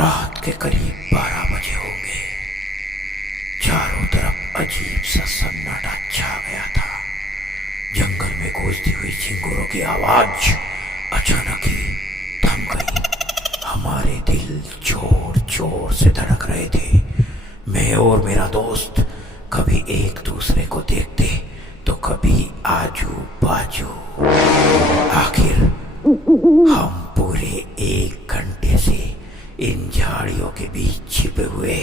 रात के करीब 12 बजे होंगे। चारों तरफ अजीब सा सन्नाटा छा गया था। जंगल में गूंजती हुई चिंगुरों की आवाज अचानक ही थम गई। हमारे दिल जोर जोर से धड़क रहे थे। मैं और मेरा दोस्त कभी एक दूसरे को देखते तो कभी आजू बाजू। आखिर हम पूरे 1 घंटे से इन झाड़ियों के बीच छिपे हुए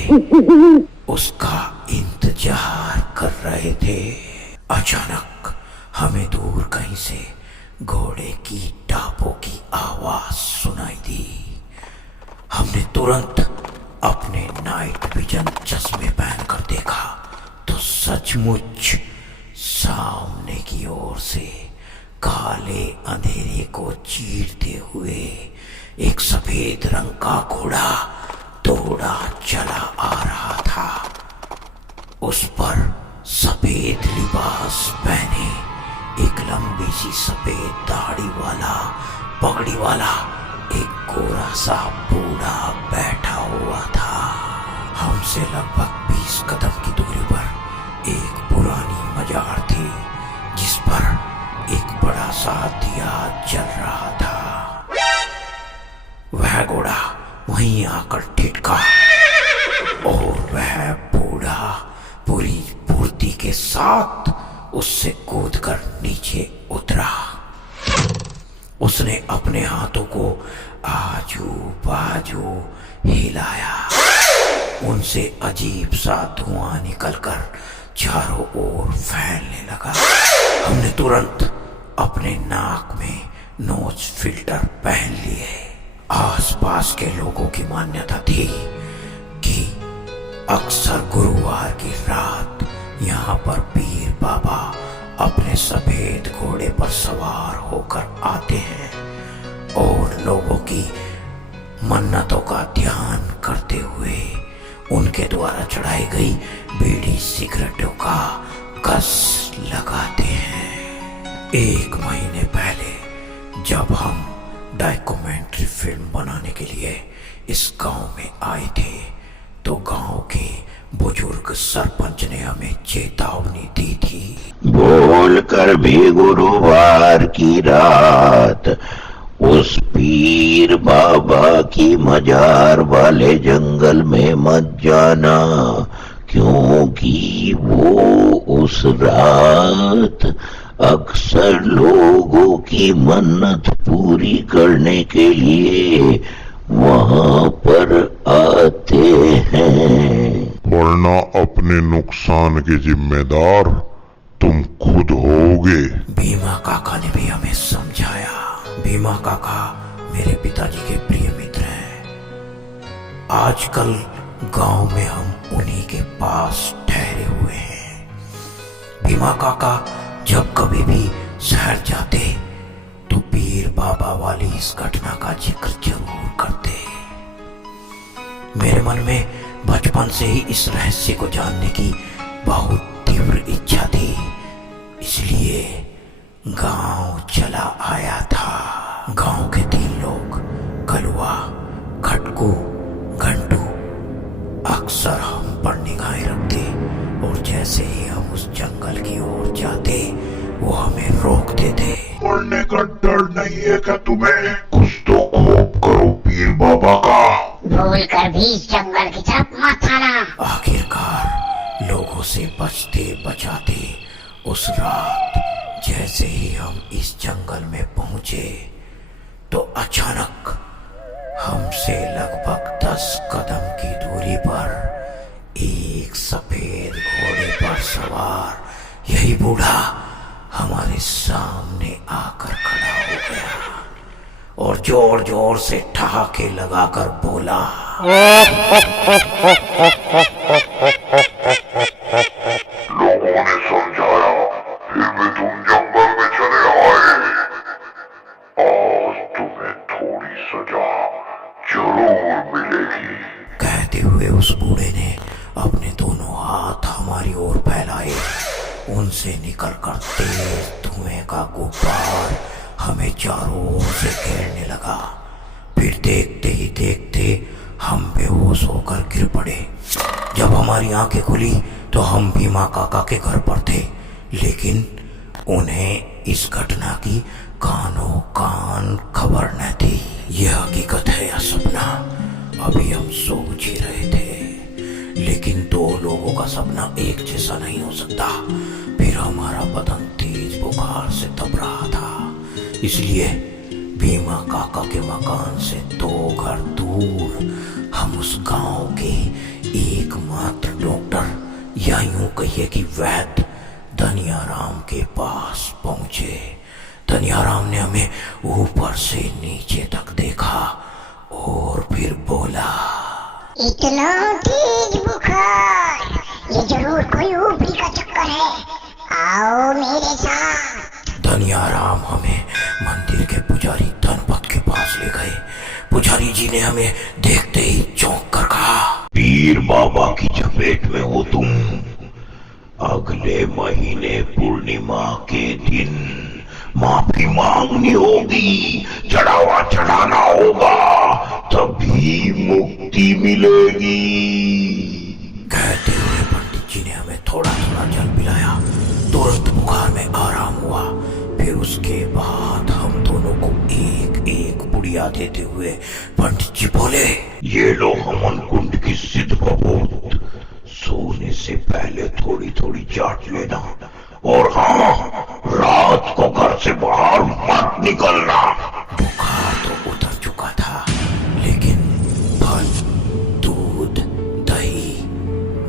उसका इंतजार कर रहे थे। अचानक हमें दूर कहीं से घोड़े की टापों की आवाज सुनाई दी। हमने तुरंत अपने नाइट विजन चश्मे पहनकर देखा तो सचमुच सामने की ओर से काले अंधेरे को चीरते हुए एक सफेद रंग का घोड़ा दौड़ा चला आ रहा था। उस पर सफेद लिबास पहने एक लंबी सी सफेद दाढ़ी वाला पगड़ी वाला एक गोरा सा बूढ़ा बैठा हुआ था। हमसे लगभग 20 कदम की दूरी पर एक पुरानी मजार थी जिस पर एक बड़ा सा दिया जल रहा था। वह घोड़ा वहीं आकर ठिठका और वह बूढ़ा पूरी फुर्ती के साथ उससे कूदकर नीचे उतरा। उसने अपने हाथों को आजू बाजू हिलाया। उनसे अजीब सा धुआं निकलकर चारों ओर फैलने लगा। हमने तुरंत अपने नाक में नोज फिल्टर पहन लिए। आसपास के लोगों की मान्यता थी कि अक्सर गुरुवार की रात यहाँ पर पीर बाबा अपने सफेद घोड़े पर सवार होकर आते हैं और लोगों की मन्नतों का ध्यान करते हुए उनके द्वारा चढ़ाई गई बीड़ी सिगरेटों का कस लगाते हैं। 1 महीने पहले जब हम डॉक्यूमेंट्री फिल्म बनाने के लिए इस गांव में आए थे तो गांव के बुजुर्ग सरपंच ने हमें चेतावनी दी थी। बोल कर भी गुरुवार की रात उस पीर बाबा की मजार वाले जंगल में मत जाना, क्योंकि वो उस रात अक्सर लोगों की मन्नत पूरी करने के लिए वहां पर आते हैं। वरना अपने नुकसान के जिम्मेदार तुम खुद होगे। भीमा काका ने भी हमें समझाया। भीमा काका मेरे पिताजी के प्रिय मित्र हैं। आजकल गांव में हम उन्हीं के पास ठहरे हुए हैं। भीमा काका जब कभी भी शहर जाते तो पीर बाबा वाली इस घटना का जिक्र जरूर करते। मेरे मन में बचपन से ही इस रहस्य को जानने की बहुत तीव्र इच्छा थी, इसलिए गांव चला आया था। गांव के 3 लोग कलुआ, खटकू, घंटू अक्सर हम पर निगाहें रखते और जैसे ही हम उस जंगल की ओर जाते वो हमें रोकते थे। मरने का डर नहीं है क्या तुम्हें? कुछ तो खोप करो पीर बाबा का। भूल कर भी इस जंगल की तरफ मत आना। आखिरकार लोगों से बचते बचाते उस रात जैसे ही हम इस जंगल में पहुंचे तो अचानक हमसे लगभग 10 कदम की दूरी पर एक सफेद घोड़े पर सवार यही बूढ़ा हमारे सामने आकर खड़ा हो गया और जोर जोर से ठहाके लगाकर बोला, लोगों ने समझाया फिर भी तुम जंगल में चले आए। आज तुम्हें थोड़ी सजा जरूर मिलेगी। कहते हुए उस बूढ़े ने अपने दोनों हाथ हमारी ओर फैलाए। उनसे निकलकर तेज धुएं का गुब्बार हमें चारों ओर से घेरने लगा। फिर देखते ही देखते हम बेहोश होकर गिर पड़े। जब हमारी आंखें खुली तो हम भीमा काका के घर पर थे, लेकिन उन्हें इस घटना की कानो कान खबर न थी। यह हकीकत है या सपना, अभी हम सोच ही रहे थे। लेकिन दो लोगों का सपना एक जैसा नहीं हो सकता। फिर हमारा बदन तेज बुखार से तप रहा था, इसलिए भीमा काका के मकान से 2 घर दूर हम उस गांव के एकमात्र डॉक्टर, या यूं कहिए कि वैद्य धनियाराम के पास पहुंचे। धनियाराम ने हमें ऊपर से नीचे तक देखा और फिर बोला, इतना तेज बुखार, ये जरूर कोई ऊपरी का चक्कर है, आओ मेरे साथ। धनियाराम हमें मंदिर के पुजारी धनपत के पास ले गए। पुजारी जी ने हमें देखते ही चौंक कर कहा, पीर बाबा की चपेट में हो तुम। अगले महीने पूर्णिमा के दिन माफी मांगनी होगी, चढ़ावा चढ़ाना होगा, तभी मुक्ति मिलेगी। कहते हुए पंडित जी ने हमें थोड़ा थोड़ा जल पिलाया। तुरंत बुखार में आराम हुआ। फिर उसके बाद हम दोनों को एक एक पुड़िया देते हुए पंडित जी बोले, ये लो हमन कुंड की सिद्ध बबूत, सोने से पहले थोड़ी थोड़ी चाट लेना, और हाँ, रात को घर से बाहर मत निकलना। बुखार तो उतर चुका था, लेकिन फल, दूध, दही,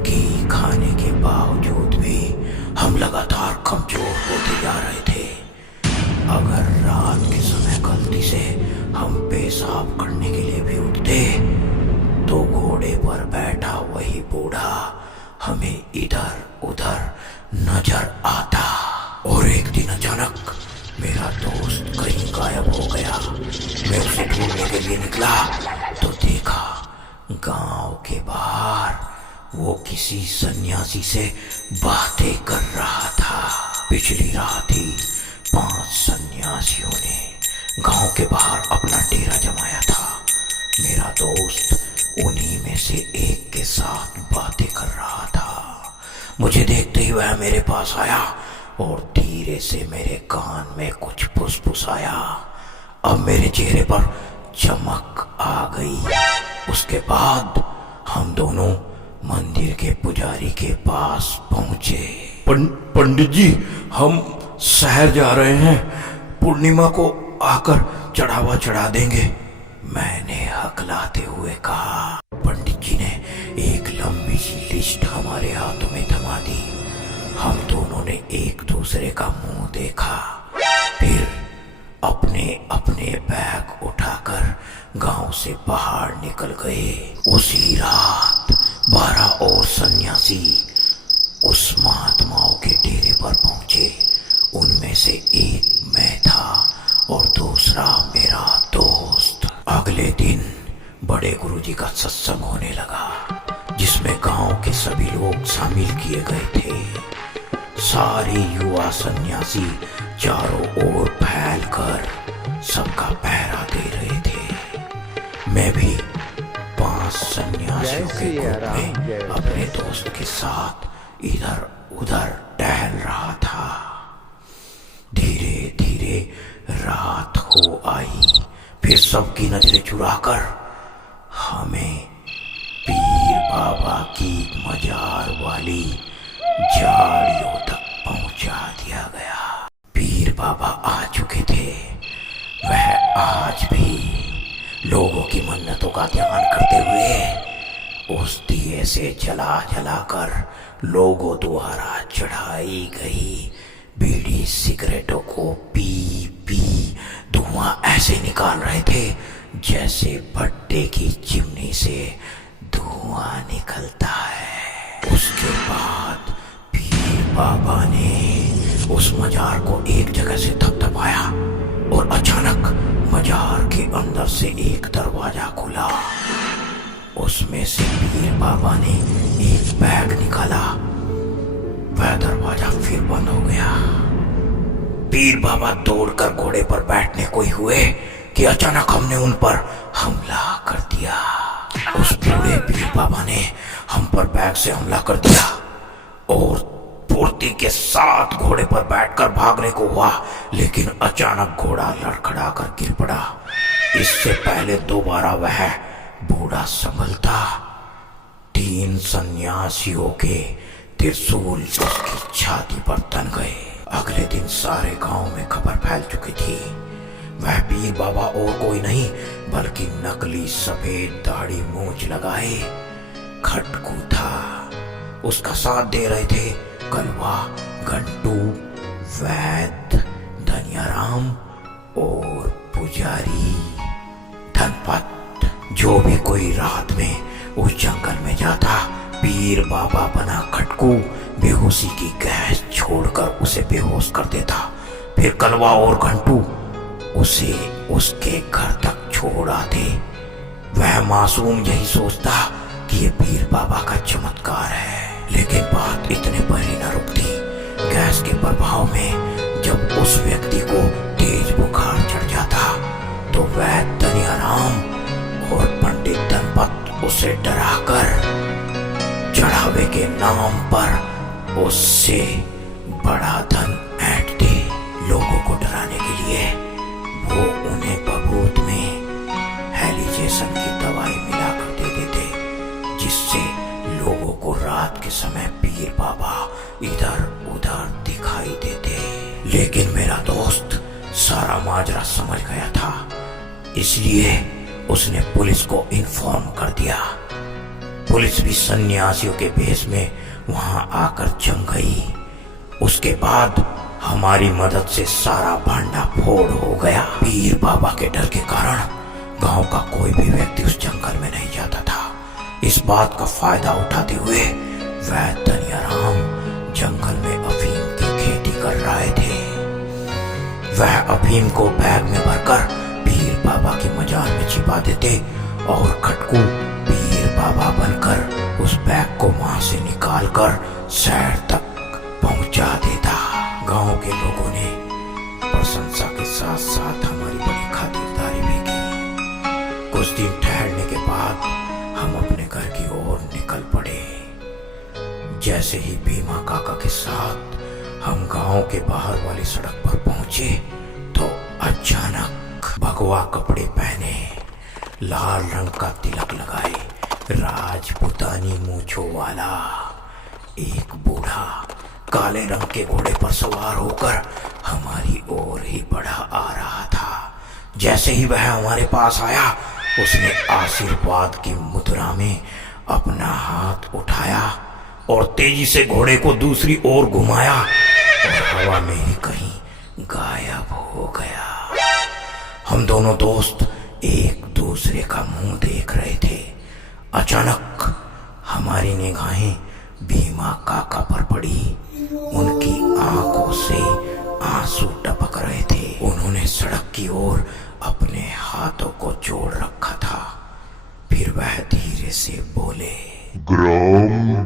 घी खाने के बावजूद भी हम लगातार कमजोर होते जा रहे थे। अगर रात के समय गलती से हम पेशाब करने के लिए भी उठते तो घोड़े पर बैठा वही बूढ़ा हमें इधर उधर नजर आता। और एक दिन अचानक मेरा दोस्त कहीं गायब हो गया। मैं उसे ढूंढने के लिए निकला तो देखा गांव के बाहर वो किसी सन्यासी से बातें कर रहा था। पिछली रात ही 5 सन्यासियों ने गांव के बाहर अपना डेरा जमाया था। मेरा दोस्त उन्हीं में से एक के साथ बातें कर रहा था। मुझे देखते ही वह मेरे पास आया और धीरे से मेरे कान में कुछ फुसफुसाया। अब मेरे चेहरे पर चमक आ गई। उसके बाद हम दोनों मंदिर के पुजारी के पास पहुंचे। पंडित जी, हम शहर जा रहे हैं, पूर्णिमा को आकर चढ़ावा चढ़ा देंगे, मैंने हकलाते हुए कहा। पंडित जी ने एक लंबी सी लिस्ट हमारे हाथों में थमा दी। हम दोनों ने एक दूसरे का मुंह देखा, फिर अपने अपने बैग उठाकर गांव से बाहर निकल गए। उसी रात 12 और सन्यासी उस महात्माओं के डेरे पर पहुंचे। उनमें से एक मैं था और दूसरा मेरा दोस्त। अगले दिन बड़े गुरुजी का सत्संग होने लगा, जिसमें गांव के सभी लोग शामिल किए गए थे। सारे युवा सन्यासी चारों ओर फैलकर सबका पहरा दे रहे थे। मैं भी 5 सन्यासियों के ग्रुप में अपने दोस्त के साथ इधर उधर टहल रहा था। धीरे धीरे रात हो आई। फिर सबकी नजरें चुराकर हमें पीर बाबा की मजार वाली झाड़ियों तक पहुंचा दिया गया। पीर बाबा आ चुके थे। वह आज भी लोगों की मन्नतों का ध्यान करते हुए उस दिए से जला जलाकर लोगों द्वारा चढ़ाई गई बीड़ी सिगरेटों को पी पी धुआं ऐसे निकाल रहे थे जैसे भट्टे की चिमनी से धुआं निकलता है। उसके बाद पीर बाबा ने उस मजार को एक जगह से थपथपाया और अचानक मजार के अंदर से एक दरवाजा खुला। उसमें से पीर बाबा ने एक बैग निकाला। वह दरवाजा फिर बंद हो गया। पीर बाबा दौड़कर घोड़े पर बैठने को ही हुए कि अचानक हमने उन पर हमला कर दिया। उस बूढ़े पीर बाबा ने हम पर बैग से हमला कर दिया और फुर्ती के साथ घोड़े पर बैठकर भागने को हुआ, लेकिन अचानक घोड़ा लड़खड़ा कर गिर पड़ा। इससे पहले दोबारा वह बूढ़ा संभलता, 3 सन्यासियों के त्रिशूल उसकी छाती पर तन गए। अगले दिन सारे गांव में खबर फैल चुकी थी। वह पीर बाबा और कोई नहीं बल्कि नकली सफेद दाढ़ी मूंछ लगाए खटकू था। उसका साथ दे रहे थे कलवा, घंटू, वैद्य, धनियाराम और पुजारी धनपत। जो भी कोई रात में उस जंगल में जाता, पीर बाबा बना खटकू बेहोशी की गैस छोड़कर उसे बेहोश कर देता। फिर कलवा और घंटू उसे उसके घर तक छोड़ आते। वह मासूम यही सोचता कि ये पीर बाबा का चमत्कार है, लेकिन बात इतने पर ही न रुकती। गैस के प्रभाव में जब उस व्यक्ति को तेज बुखार चढ़ जाता तो वह धनियाराम और पंडित धनपत उसे डराकर चढ़ावे के नाम पर उससे बड़ा धन ऐंठते। लोगों को डराने के लिए वो उन्हें बबूत में हेलिजेशन की दवाई मिलाकर दे देते, जिससे लोगों को रात के समय पीर बाबा इधर उधर दिखाई देते। लेकिन मेरा दोस्त सारा माजरा समझ गया था, इसलिए उसने पुलिस को इन्फॉर्म कर दिया। पुलिस भी सन्यासियों के भेष में वहां आकर जम गई। उसके बाद हमारी मदद से सारा भांडा फोड़ हो गया। पीर बाबा के डर के कारण गांव का कोई भी व्यक्ति उस जंगल में नहीं जाता था। इस बात का फायदा उठाते हुए वह धनियाराम जंगल में अफीम की खेती कर रहे थे। वह अफीम को बैग में भरकर पीर बाबा की मजार में छिपा देते और खटकू पीर बाबा बनकर उस बैग को वहां से निकालकर शहर तक पहुंचा देता। गांव के लोगों ने प्रशंसा के साथ साथ हमारी बड़ी खातिरदारी भी की। कुछ दिन ठहरने के बाद हम अपने घर की ओर निकल पड़े। जैसे ही भीमा काका के साथ हम गांव के बाहर वाली सड़क पर पहुंचे तो अचानक भगवा कपड़े पहने, लाल रंग का तिलक लगाए, राजपुतानी मूंछों वाला एक बूढ़ा काले रंग के घोड़े पर सवार होकर हमारी ओर ही बढ़ा आ रहा था। जैसे ही वह हमारे पास आया, उसने आशीर्वाद की मुद्रा में अपना हाथ उठाया और तेजी से घोड़े को दूसरी ओर घुमाया और हवा में ही कहीं गायब हो गया। हम दोनों दोस्त एक दूसरे का मुंह देख रहे थे। अचानक हमारी निगाहें भीमा काका पर पड़ी। उनकी आंखों से आंसू टपक रहे थे। उन्होंने सड़क की ओर अपने हाथों को जोड़ रखा था। फिर वह धीरे से बोले, ग्राम